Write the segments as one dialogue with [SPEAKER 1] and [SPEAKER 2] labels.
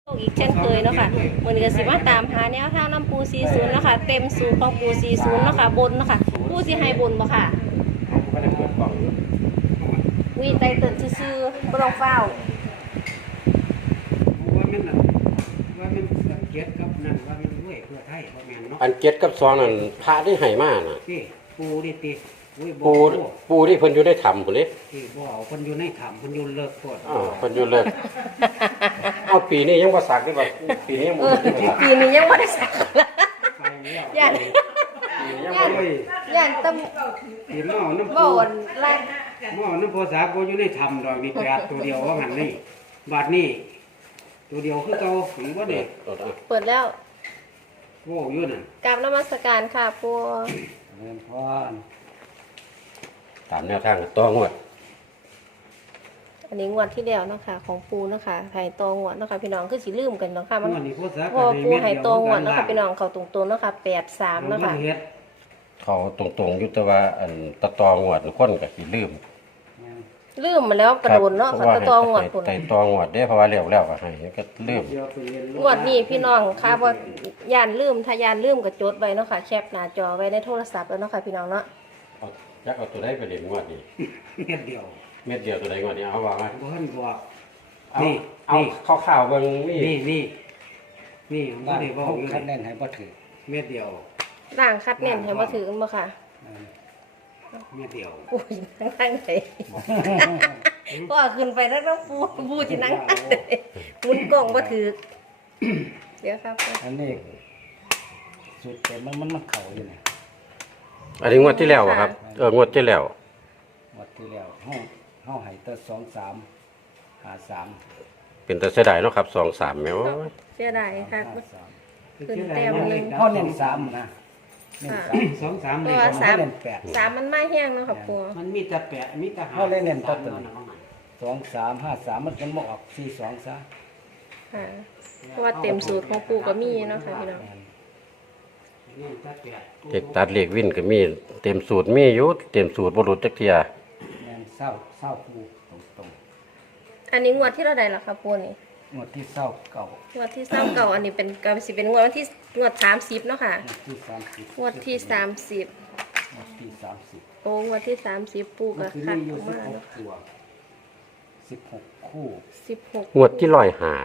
[SPEAKER 1] อีกเช่นเคยเนาะค่ะมื้อนี้ก็สิมาตามหาแนวทางน้ำปู40เนาะค่ะเต็มสูตรของปู40เนาะค่ะบนเนาะค่ะปูสิให้บนบ่ค่ะวิไตเติ้ลซื่อๆบ่ต้องฟ้าว
[SPEAKER 2] ว่ามันเกียรติกับนั่นว่ามันด้วยเพื่อไทยบ่แม่นเนาะ
[SPEAKER 3] อันเจ็ดกับสองนั่นพระได้ให้มาน่ะ
[SPEAKER 2] พี่ปูนี่ติอุ้ยบ่
[SPEAKER 3] ปูที่เพิ่นอยู่ได้ทำพุ่นเด้
[SPEAKER 2] ที่บ่เอาเพิ่นอยู่ในถ้ำเพิ่นอยู่เลิกโพด
[SPEAKER 3] เพิ่นอยู่เลิกเอาปีนี้ยังบ่สักได้บ่ปีนี้ยังบ่ได้สัก
[SPEAKER 1] ปีนี้ยังบ่ได้สัก
[SPEAKER 2] ไปแล้ว
[SPEAKER 1] ย่าน
[SPEAKER 3] ยังบ่ได้
[SPEAKER 1] ย่านตำ
[SPEAKER 2] ที่หม้อน้ำ
[SPEAKER 1] บ่
[SPEAKER 2] ปู
[SPEAKER 1] นไล่
[SPEAKER 2] หม้อน้ำโพสาบ่อยู่ในถ้ำดอกนี่แปดตัวเดียวว่างั้นนี่บัดนี้ตัวเดียวคือเก่าเห็นบ่นี่
[SPEAKER 1] เปิดแล้ว
[SPEAKER 2] โว้อยู่นั่น
[SPEAKER 1] กราบนมัสการค่ะปู
[SPEAKER 2] เรียนพร
[SPEAKER 3] ตามแนวทางต่องวด
[SPEAKER 1] อันนี้งวดที่แล้วเนาะค่ะของปูเนาะค่ะให้ตองวดเนาะค่ะพี่น้องคือสิลืมกันเนาะค่ะมัน
[SPEAKER 2] หม้อนี่โพสา
[SPEAKER 1] พอปูให้ตองวดเนาะค่ะพี่น้องเข้าตรงๆเนาะค่ะ83เนาะค่ะ
[SPEAKER 2] เฮ็ด
[SPEAKER 3] เขาตรงๆอยู่แต่ว่าอันตองวดคนก็สิลืม
[SPEAKER 1] ลืมมาแล้วกระโดนเนาะค่ะตะตองวดพุ่น
[SPEAKER 3] แต่ตองวดเด้เพราะว่าแล้วก็ให้ก็ลืม
[SPEAKER 2] เดี๋ยวไปเรียนรู้
[SPEAKER 1] งวดนี้พี่น้องค่ะว่าย่านลืมถ้าย่านลืมก็จดไว้เนาะค่ะแคปหน้าจอไว้ในโทรศัพท์แล้วเนาะค่ะพี่น้องเนาะ
[SPEAKER 3] เอาจักเอาตัวใดไปเล่นงวดนี้
[SPEAKER 2] เฮ็ดเดียว
[SPEAKER 3] เม็ดเดียวตัวใดงวดนี้เอาว่ามา
[SPEAKER 2] บ่ทันบอก
[SPEAKER 3] เอา
[SPEAKER 2] นี่
[SPEAKER 3] เอาข้าวๆเบิ่งนี่
[SPEAKER 2] นี่ผมบ่ได้บอกอยู่
[SPEAKER 4] คะแนนให้บ่ถือ
[SPEAKER 2] เม็ดเดียว
[SPEAKER 1] ร่างคัดเน้นให้บ่ถือกันบ่ค่ะ
[SPEAKER 2] เม็ดเดียว
[SPEAKER 1] ปูสินั่งไหนก็ขึ้นไปแล้วน้องปูสินั่งไหนหมุนกล้องบ่ถือเดี๋ยวครับ
[SPEAKER 4] อันนี้สุดแต่มันเข่าอยู่เนี่ย
[SPEAKER 3] อันนี้งวดที่แล้วอะครับงวดที่แล้ว
[SPEAKER 4] วัดที่แล้วห้องให้แต่2353
[SPEAKER 3] เป็นแต่เสียดายเนาะครับ2-3แม่ว่า
[SPEAKER 1] เสียดายค่ะ
[SPEAKER 4] 53
[SPEAKER 1] ขึ้นแต้มหนึ่ง
[SPEAKER 4] ห้องเน้น3นะเน้น
[SPEAKER 2] สองสาม
[SPEAKER 1] เพ
[SPEAKER 2] เลย
[SPEAKER 1] ราะว่า
[SPEAKER 4] 3
[SPEAKER 1] สาม
[SPEAKER 4] เน้น8
[SPEAKER 1] สามมันมาแห้งเนาะค่ะปู
[SPEAKER 2] มันมีแต่แปะมีแต่หา
[SPEAKER 4] เขาเลยเน้นตัดตัวนี้ 2353มันก็บ่ออก42ซะ
[SPEAKER 1] ค่ะเพราะว่าเต็มสูตรของปูก็มีเนาะค่ะพี่น้อง
[SPEAKER 2] นี่แต่แปะ
[SPEAKER 3] เด็กตัดเลขวินก็มีเต็มสูตรมีอยู่เต็มสูตรบ่หลุดจักเที่ย
[SPEAKER 4] แม่นเศร้าคู่ตรง
[SPEAKER 1] อันนี้งวดที่เราได้ล่ะค่ะปูนี่
[SPEAKER 4] ๆงวดที่เศร้าเก่าง
[SPEAKER 1] วดที่29อันนี้เป็นก็สิเป็นงวดวันที่งวด30เนาะค่ะ
[SPEAKER 4] งวดที่30
[SPEAKER 1] งวดที่30
[SPEAKER 4] งวดที่30
[SPEAKER 1] โอ้งวดที่30ปู
[SPEAKER 4] มั
[SPEAKER 1] ก็
[SPEAKER 4] นคือ
[SPEAKER 1] คัด
[SPEAKER 4] มีอ
[SPEAKER 1] อยู่ อกมาเนาะ
[SPEAKER 4] 16ตัว16คู่
[SPEAKER 1] 16
[SPEAKER 3] งวดที่105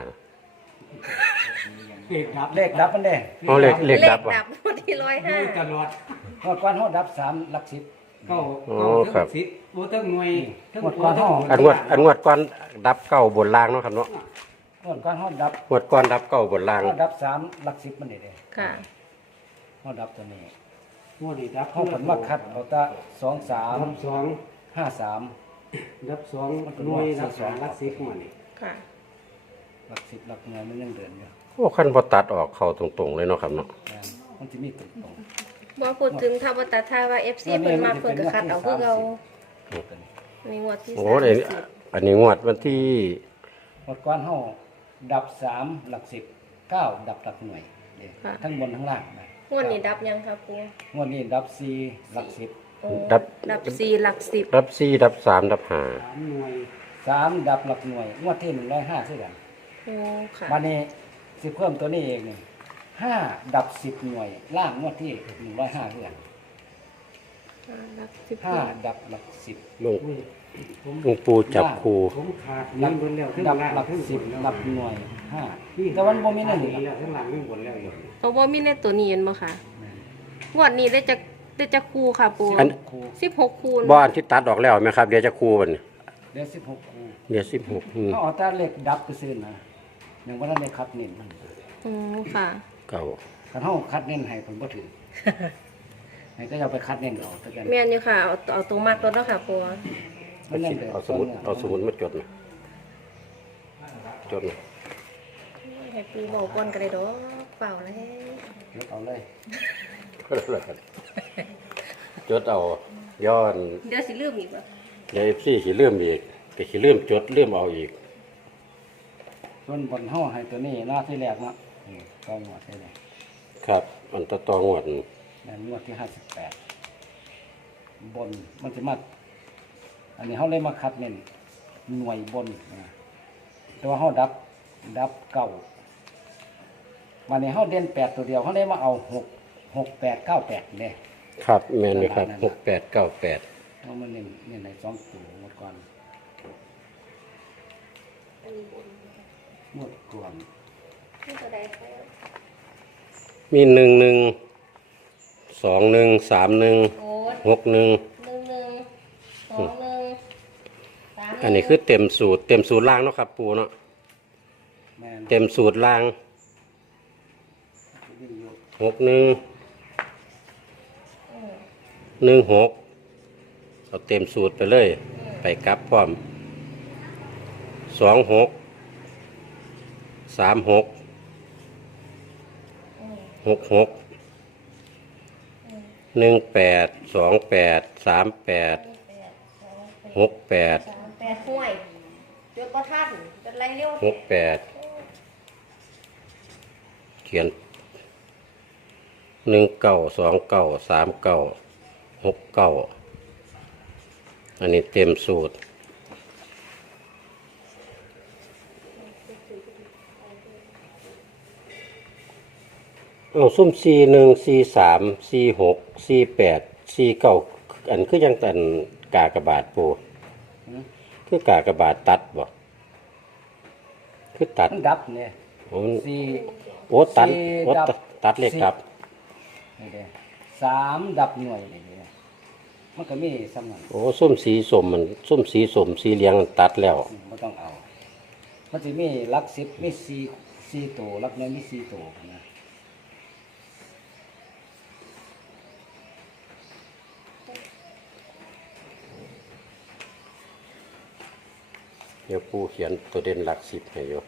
[SPEAKER 2] เอกดับ
[SPEAKER 4] เลขดับมันเด้
[SPEAKER 3] เอาเลข
[SPEAKER 1] เลข
[SPEAKER 3] ดับว่ะ
[SPEAKER 1] ดับงวดที่
[SPEAKER 2] ดูตลอด
[SPEAKER 4] งวดก่อนเฮาดับ3หลัก10
[SPEAKER 2] เข้า
[SPEAKER 3] อ๋อ
[SPEAKER 2] เข้า
[SPEAKER 3] ครั
[SPEAKER 2] ถึ
[SPEAKER 3] บ
[SPEAKER 2] งสิบโอ้ทั้งหน่วยทั้ง
[SPEAKER 4] หมดก่อนห้อง
[SPEAKER 3] อันงวดก่อนดับเก้าบนล่างเนาะครับเนาะ
[SPEAKER 4] งวดก่อนเฮาดับ
[SPEAKER 3] งวดก่อนดับเก้าบนล่าง
[SPEAKER 4] เฮาดับ3หลัก10มันนี่เด้
[SPEAKER 1] ค่ะ
[SPEAKER 4] เฮาดับตัวนี้
[SPEAKER 2] งวดนี้ดับ
[SPEAKER 4] เฮาผลมาคัดเอาแตะ2
[SPEAKER 2] ดับ
[SPEAKER 4] 3
[SPEAKER 2] สอง
[SPEAKER 4] 5 3
[SPEAKER 2] ดับสองหน่วยดับสองรักสิบงวดนี้
[SPEAKER 1] ค่ะ
[SPEAKER 4] หลัก10หลักหน่วยมันยังเดินอยู่
[SPEAKER 3] โอ้คันบ่ตัดออกเข้าตรงๆเลยเนาะครับเนาะ
[SPEAKER 4] แม่นมันสิมีตรง
[SPEAKER 1] บ่พูดถึงถ้าบ่ตัดถ้าว่า FC เพิ่นมาเพิ่นก็คัดเอาคือเรา
[SPEAKER 4] ๆตัวนี้
[SPEAKER 1] มีงวดที่
[SPEAKER 3] โอ้อันนี้งวดวันที่
[SPEAKER 4] งวดก่อนเฮาดับ3หลัก10 9ดับหลักหน่วยเด้ทั้งบนทั้งล่างนะ
[SPEAKER 1] งวดนี้ดับยังครับปู
[SPEAKER 4] งวดนี้ดับ4หลัก10
[SPEAKER 1] โอ้ดับ4หลัก10
[SPEAKER 3] ดับ4ดับ3ดับ5
[SPEAKER 2] สามหน่วย
[SPEAKER 4] 3ดับหลักหน่วยงวดที่105คือกัน
[SPEAKER 1] โอ้ค่ะ
[SPEAKER 4] วันนี้สิเพิ่มตัวนี้เองนี่5ดับ10หน่วยล่างงวดที่105คือกัน
[SPEAKER 1] ดับ10
[SPEAKER 4] 5ดับหลัก10
[SPEAKER 3] หลวง
[SPEAKER 2] อุ้ยผม
[SPEAKER 3] หลวงปู่จับครู
[SPEAKER 2] ผมขาดนี่บนแล้วทั้ง
[SPEAKER 4] ดับ
[SPEAKER 2] ล่าง
[SPEAKER 4] หลัก
[SPEAKER 2] ทั้ง
[SPEAKER 4] สิ
[SPEAKER 2] บบ นแล้ว
[SPEAKER 4] ดับหน่วย5แต่วันบ่มีนั่นนี่
[SPEAKER 2] แล้วทั้งล่างทั้งบนแล้วอยู่
[SPEAKER 1] เพราะว่ามีในตัวนี้เห็นบ่ค่ะงวดนี้ได้จะคู่ค่ะปู
[SPEAKER 3] อัน
[SPEAKER 4] ครู
[SPEAKER 1] 16คูณ
[SPEAKER 3] บ่อันที่ตัดออกแล้วไหมครับเดี๋ยวจะครูบัดนี้
[SPEAKER 4] เดี๋ยว16ครู
[SPEAKER 3] เดี๋ยว16
[SPEAKER 4] เขาเอาแต่เลขดับไปซื้อนะยังบ่ทันได้คัดเน้นมัน
[SPEAKER 1] โอ้ค่ะ
[SPEAKER 3] เก่า
[SPEAKER 4] คันเฮาคัดเน้นให้เพิ่นบ่ถือ ให้ก็จะไปคัดเน้นเอาแต่กัน
[SPEAKER 1] แม่นอยู่ค่ะเอาตรงมากตัวเนาะค่ะปู
[SPEAKER 4] มันนั่นแหละ
[SPEAKER 3] เอาสมุดมาจดหน่อยจดหน่อย
[SPEAKER 1] ให้ปูบอกก่อนก็ได้ดอกเปล่าแล้ว
[SPEAKER 4] ยกเอาเลย
[SPEAKER 3] จดเอาย้อน
[SPEAKER 1] เดี๋ยวสิลืมอีกบ่
[SPEAKER 3] เดี๋ยว FC สิลืมอีกก็สิลืมจดลืมเอาอีก
[SPEAKER 4] ส่วนบนเฮาให้ตัวนี้หน้าที่แรกเนาะก็งวดที่แรก
[SPEAKER 3] ครับอันตองวด
[SPEAKER 4] แล้วงวดที่58บนมันสิมาอันนี้เฮาเลยมาคัดเน้นหน่วยบนนะแต่ว่าเฮาดับเก้าวันนี้เขาเด่น8ตัวเดียวเขาได้มาเอา6 8 9 8เนี่ย
[SPEAKER 3] ครับแม่นอยู่ครับหกแปดเก้าแปด
[SPEAKER 4] เขามาเน้นใน2ตัวหมดก่อน
[SPEAKER 1] อันนี้บน
[SPEAKER 4] หมดก่อน
[SPEAKER 1] นี่ตัวใดคะ
[SPEAKER 3] มีหนึ่งหนึ่งสองหนึ่งสามหนึ่ง
[SPEAKER 1] โอ้ย
[SPEAKER 3] หกหนึ่ง
[SPEAKER 1] 11 21 31
[SPEAKER 3] อันนี้คือเต็มสูตรล่างเนาะครับปูเนาะ
[SPEAKER 4] แม่น
[SPEAKER 3] เต็มสูตรล่าง
[SPEAKER 4] วิ่งอยู่
[SPEAKER 3] หกหนึ่ง
[SPEAKER 1] อืม
[SPEAKER 3] 16เอาเต็มสูตรไปเลย ไปกลับพร้อม26 36
[SPEAKER 1] อืม
[SPEAKER 3] 66 18 28 38 68
[SPEAKER 1] 38ห้วยจดบ่ทันเป็นไรเร็ว
[SPEAKER 3] 68เขียน19 29 39 69อันนี้เต็มสูตรเอาซุ่ม41 43 46 48 49อันคือยังตันกากระบาดปูคือกากระบาดตัดบ่คือตัด
[SPEAKER 4] มันดับเนี่ย
[SPEAKER 3] โอ้
[SPEAKER 4] 4
[SPEAKER 3] โอ้ตัด
[SPEAKER 4] สี่
[SPEAKER 3] โอ้
[SPEAKER 4] ดับ
[SPEAKER 3] ตัดเลขดับ
[SPEAKER 4] นี่เด้3ดับหน่วยนี่เด้มันก็มีสำนัก
[SPEAKER 3] โอ้ส้มสีสมมันส้มสีสมสีเหลืองมันตัดแล้ว
[SPEAKER 4] บ่ต้องเอา มันจะมีหลัก10มี4ตัวหลักหน่วยมี4ตัวนะ
[SPEAKER 3] เดี๋ยวปูเขียนตัวเด่นหลักสิบให้อยู่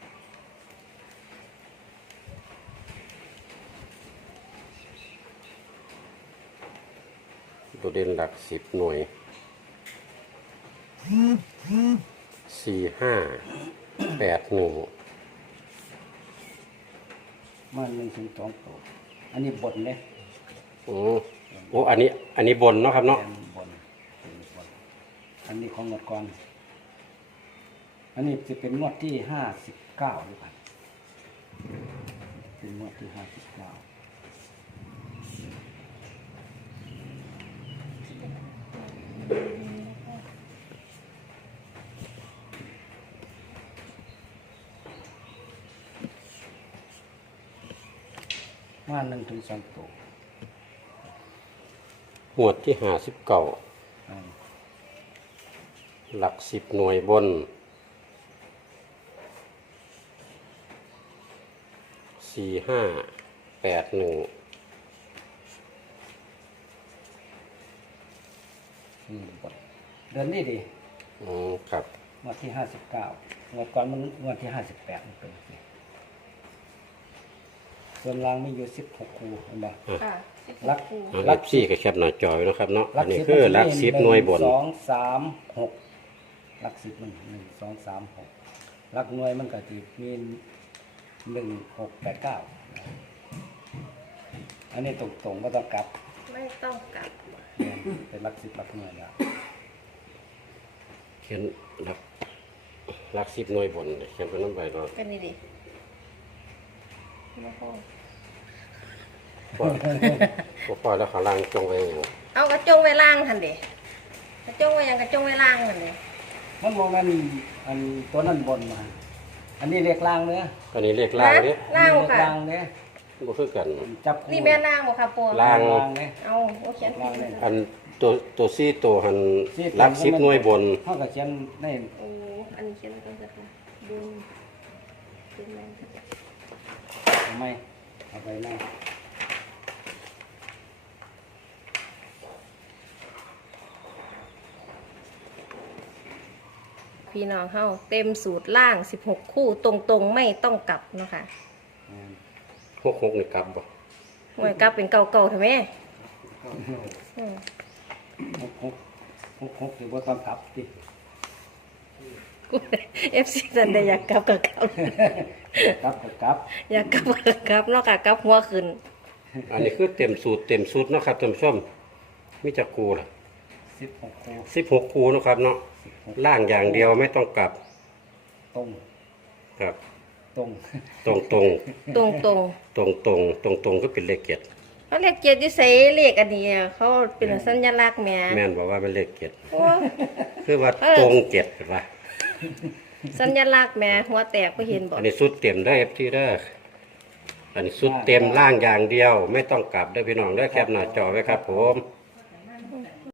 [SPEAKER 3] ตัวเด่นหลักสิบหน่วย45 81
[SPEAKER 4] มัน1ถึง2ตัวอันนี้บนเด้
[SPEAKER 3] โอ้โอ้อันนี้บนเนาะครับเนาะ
[SPEAKER 4] เป็นบนอันนี้ของงวดก่อนอันนี้จะเป็นงวดที่59หรือเปล่าเป็นงวดที่59มา1ถึง2ตัว
[SPEAKER 3] หมวดที่59
[SPEAKER 4] อืม
[SPEAKER 3] หลักสิบหน่วยบน4581
[SPEAKER 4] บนเดือนนี้ดิ
[SPEAKER 3] ครับ
[SPEAKER 4] งวดที่59งวดก่อนมันงวดที่58มันเป็นจังซี่ส่วนล่างมีอยู่16คู่เห็นบ่
[SPEAKER 1] ค่ะ
[SPEAKER 4] รัก
[SPEAKER 3] หลักสี่ก็แคบหน้าจอยนะครับเนาะอันนี้คือหลักสิบหน่วยบน
[SPEAKER 4] 1 2 3 6หลัก10มัน1 2 3 6หลักหน่วยมันก็สิมี1 6 8 9อันนี้ตรงๆบ่ต้องกลับ
[SPEAKER 1] ไม่ต้องกลับ
[SPEAKER 4] เป็นหลัก10หลักหน่วยแล้ว
[SPEAKER 3] เขียนหลักสิบหน่วยบนเขียนเป็นน้ำใบรอด
[SPEAKER 1] เป็นนี่ดิโอ้โห
[SPEAKER 3] พอแล้วขาล่างจงไว้อย่าง
[SPEAKER 1] เอากระจงไว้ล่างหันเด้กระจงไว้หยังกระจงไว้ล่างหันเด้
[SPEAKER 4] มันบ่แม่นอันตัวนั้นบนมา อันนี้เรียกล่างเด้อ
[SPEAKER 3] อันนี้เรียกล่างเด้
[SPEAKER 1] ล่าง
[SPEAKER 4] เรียก
[SPEAKER 1] ค่ะ
[SPEAKER 4] ล่างเด้อ
[SPEAKER 3] บ่คือกัน
[SPEAKER 4] จับคู่
[SPEAKER 1] นี่แม่ล่างบ่ค่ะปัว
[SPEAKER 3] ล่าง
[SPEAKER 4] ล่างเด้อ
[SPEAKER 1] เอาโอ้เขียนผิดเลย
[SPEAKER 3] อันตัวซี่ตัวหันหลักสิบหน่วยบน
[SPEAKER 4] เฮาก็เขียนใน
[SPEAKER 1] โอ้อันนี้เขียนกันจ้ะค่ะบุญเป็นแม่
[SPEAKER 4] ทำไมเอาไปไหน
[SPEAKER 1] พี่น้องเฮาเต็มสูตรล่าง16คู่ตรงๆไม่ต้องกลับเนาะค่ะ
[SPEAKER 3] 66นี่กลับบ่
[SPEAKER 1] หวยกลับเป็นเก่าๆทำไมอืม
[SPEAKER 4] หกสิบ่ต้องกลับติ
[SPEAKER 1] FC สันได้อยากกลับก็กลับ
[SPEAKER 4] กลับก็กลับ
[SPEAKER 1] อยากกลับก็กลับเนาะค่ะกลับหัวขึ้น
[SPEAKER 3] อันนี้คือเต็มสูตรเนาะครับท่านผู้ชมมีจักคูล่ะ
[SPEAKER 4] 16คู่
[SPEAKER 3] 16คูเนาะครับเนาะล่างอย่างเดียวไม่ต้องกลับ
[SPEAKER 4] ตรง
[SPEAKER 3] ครับ
[SPEAKER 4] ตรง
[SPEAKER 3] ตรงตรง
[SPEAKER 1] ตรงตรง
[SPEAKER 3] ตรงตรงตรงตรงก็เป็นเลขเจ็ด
[SPEAKER 1] ๆเขาเลขเจ็ดอยู่ใส่เลขอันนี้อะเขาเป็นสัญลักษณ์แหม่
[SPEAKER 3] แม่นบอกว่าเป็นเลขเจ็ด
[SPEAKER 1] โอ้
[SPEAKER 3] คือว่าตรงเจ็ดเห็นปะ
[SPEAKER 1] สัญลักษณ์แหม่หัวแตกบ่เห็นบ่
[SPEAKER 3] อันนี้สุดเต็มได้อที่เด้ออันนี้สุดเต็มล่างอย่างเดียว ไม่ต้องกลับได้อพี่น้องได้อแคปหน้าจอไว้ครับผม